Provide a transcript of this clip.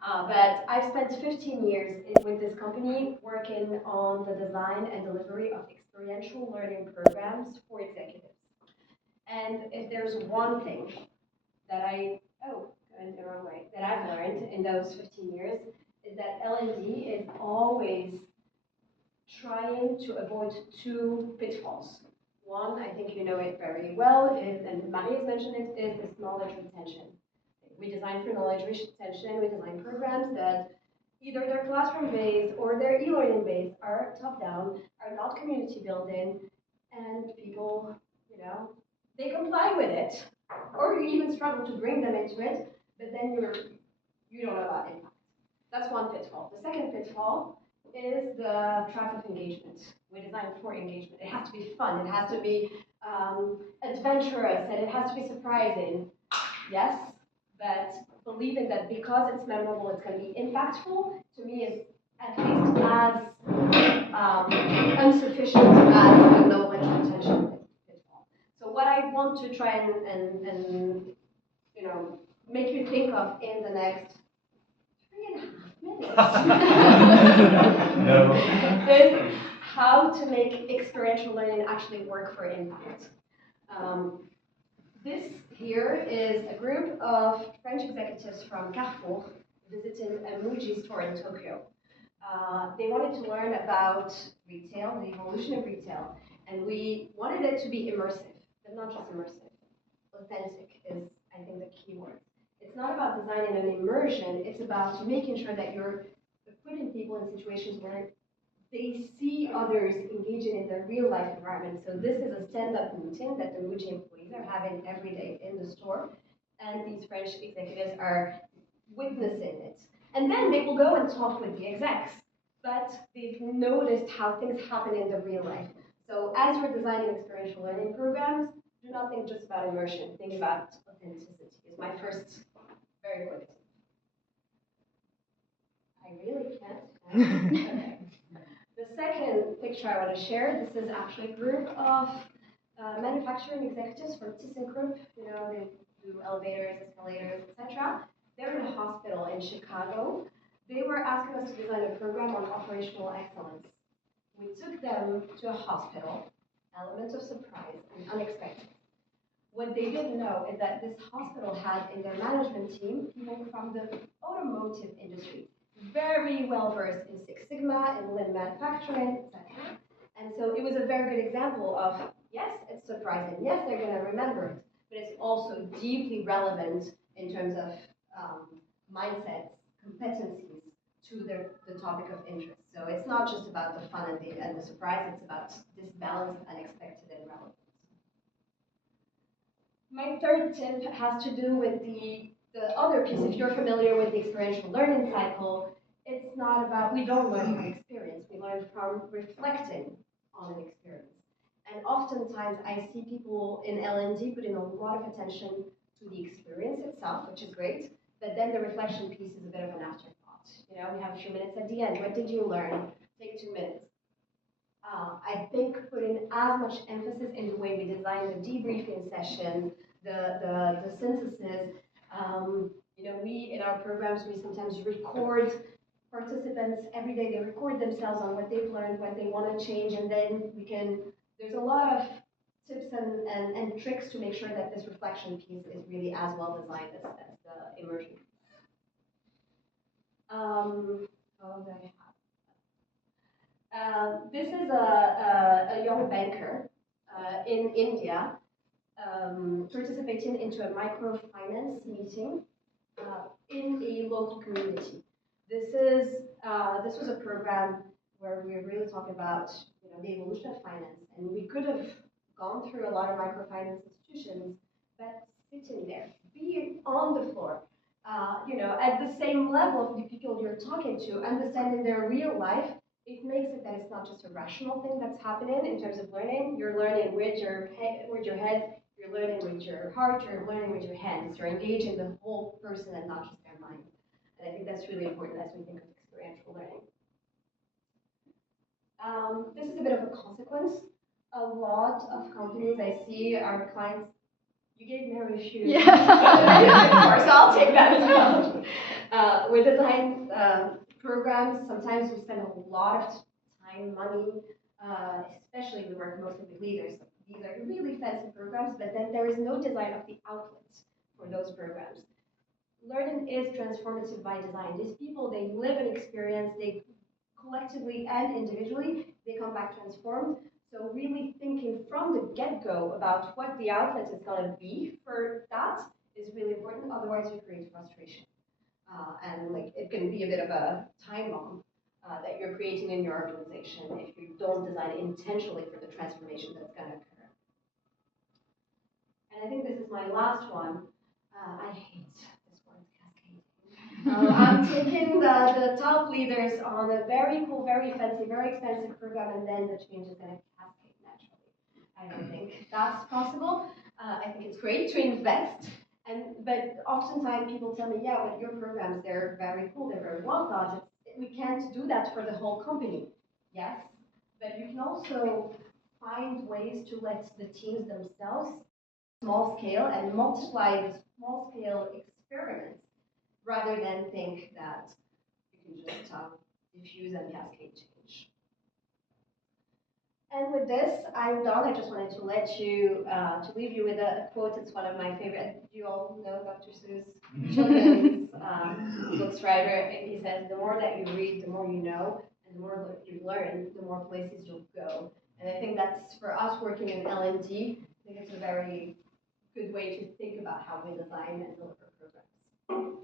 But I've spent 15 years with this company working on the design and delivery of experiential learning programs for executives. And if there's one thing that going the wrong way, that I've learned in those 15 years is that L&D is always trying to avoid two pitfalls. One, I think you know it very well, is, and Marie has mentioned it, is this knowledge retention. We design for knowledge retention, we design programs that either they're classroom-based or they're e-learning-based, are top-down, are not community building, and people, they comply with it, or you even struggle to bring them into it, but then you don't know about impact. That's one pitfall. The second pitfall is the trap of engagement. We design for engagement. It has to be fun. It has to be adventurous, and it has to be surprising. Yes, but believing that because it's memorable, it's going to be impactful, to me is at least as insufficient as a knowledge retention pitfall. So what I want to try and make you think of in the next 3.5 minutes is how to make experiential learning actually work for impact. This here is a group of French executives from Carrefour visiting a Muji store in Tokyo. They wanted to learn about retail, the evolution of retail, and we wanted it to be immersive, but not just immersive. Authentic is, I think, the key word. It's not about designing an immersion, it's about making sure that you're putting people in situations where they see others engaging in their real life environment. So this is a stand-up meeting that the Muji employees are having every day in the store, and these French executives are witnessing it. And then they will go and talk with the execs, but they've noticed how things happen in the real life. So as you're designing experiential learning programs, do not think just about immersion, think about authenticity. Is my first very quick tip. I really can't. Okay. The second picture I want to share, this is actually a group of manufacturing executives from ThyssenKrupp. They do elevators, escalators, etc. They're in a hospital in Chicago. They were asking us to design a program on operational excellence. We took them to a hospital, element of surprise and unexpected. What they didn't know is that this hospital had in their management team people from the automotive industry, very well versed in Six Sigma, in lean manufacturing, etc. And so it was a very good example of, yes, it's surprising, yes, they're going to remember it, but it's also deeply relevant in terms of mindsets, competencies to the topic of interest. So it's not just about the fun and the surprise, it's about this balance of unexpected and relevant. My third tip has to do with the other piece. If you're familiar with the experiential learning cycle, it's not about, we don't learn from experience, we learn from reflecting on an experience. And oftentimes I see people in L&D putting a lot of attention to the experience itself, which is great, but then the reflection piece is a bit of an afterthought. We have a few minutes at the end. What did you learn? Take 2 minutes. I think putting as much emphasis in the way we design the debriefing sessions, the synthesis. We in our programs we sometimes record participants every day. They record themselves on what they've learned, what they want to change, and then there's a lot of tips and tricks to make sure that this reflection piece is really as well designed as the immersion. This is a young banker in India participating into a microfinance meeting in a local community. This was a program where we were really talking about the evolution of finance, and we could have gone through a lot of microfinance institutions, but sitting there, be on the floor, at the same level of the people you're talking to, understanding their real life. It makes it that it's not just a rational thing that's happening in terms of learning. You're learning with your head, you're learning with your heart, you're learning with your hands. You're engaging the whole person and not just their mind. And I think that's really important as we think of experiential learning. This is a bit of a consequence. A lot of companies I see our clients. You gave Mary a few. Yeah. So I'll take that as well. With design programs, sometimes we spend a lot of time, money, especially we work mostly with leaders. These are really fancy programs, but then there is no design of the outlets for those programs. Learning is transformative by design. These people, they live an experience, they collectively and individually, they come back transformed. So really thinking from the get-go about what the outlet is going to be for that is really important. Otherwise, you create frustration, and like it can be a bit of a time bomb that you're creating in your organization if you don't design intentionally for the transformation that's going to occur. And I think this is my last one. I hate this word, cascading. I'm taking the top leaders on a very cool, very fancy, very expensive program, and then the change is going to cascade naturally. I don't think that's possible. I think it's great to invest, but oftentimes people tell me, yeah, but your programs, they're very cool, they're very well thought. We can't do that for the whole company. Yes, but you can also find ways to let the teams themselves small scale and multiply the small scale experiments rather than think that you can just diffuse and cascade change. And with this, I'm done. I just wanted to let you, to leave you with a quote. It's one of my favorite. You all know Dr. Seuss, children's books writer. And he says, the more that you read, the more you know, and the more you learn, the more places you'll go. And I think that's, for us working in L&D, I think it's a very good way to think about how we design and deliver programs.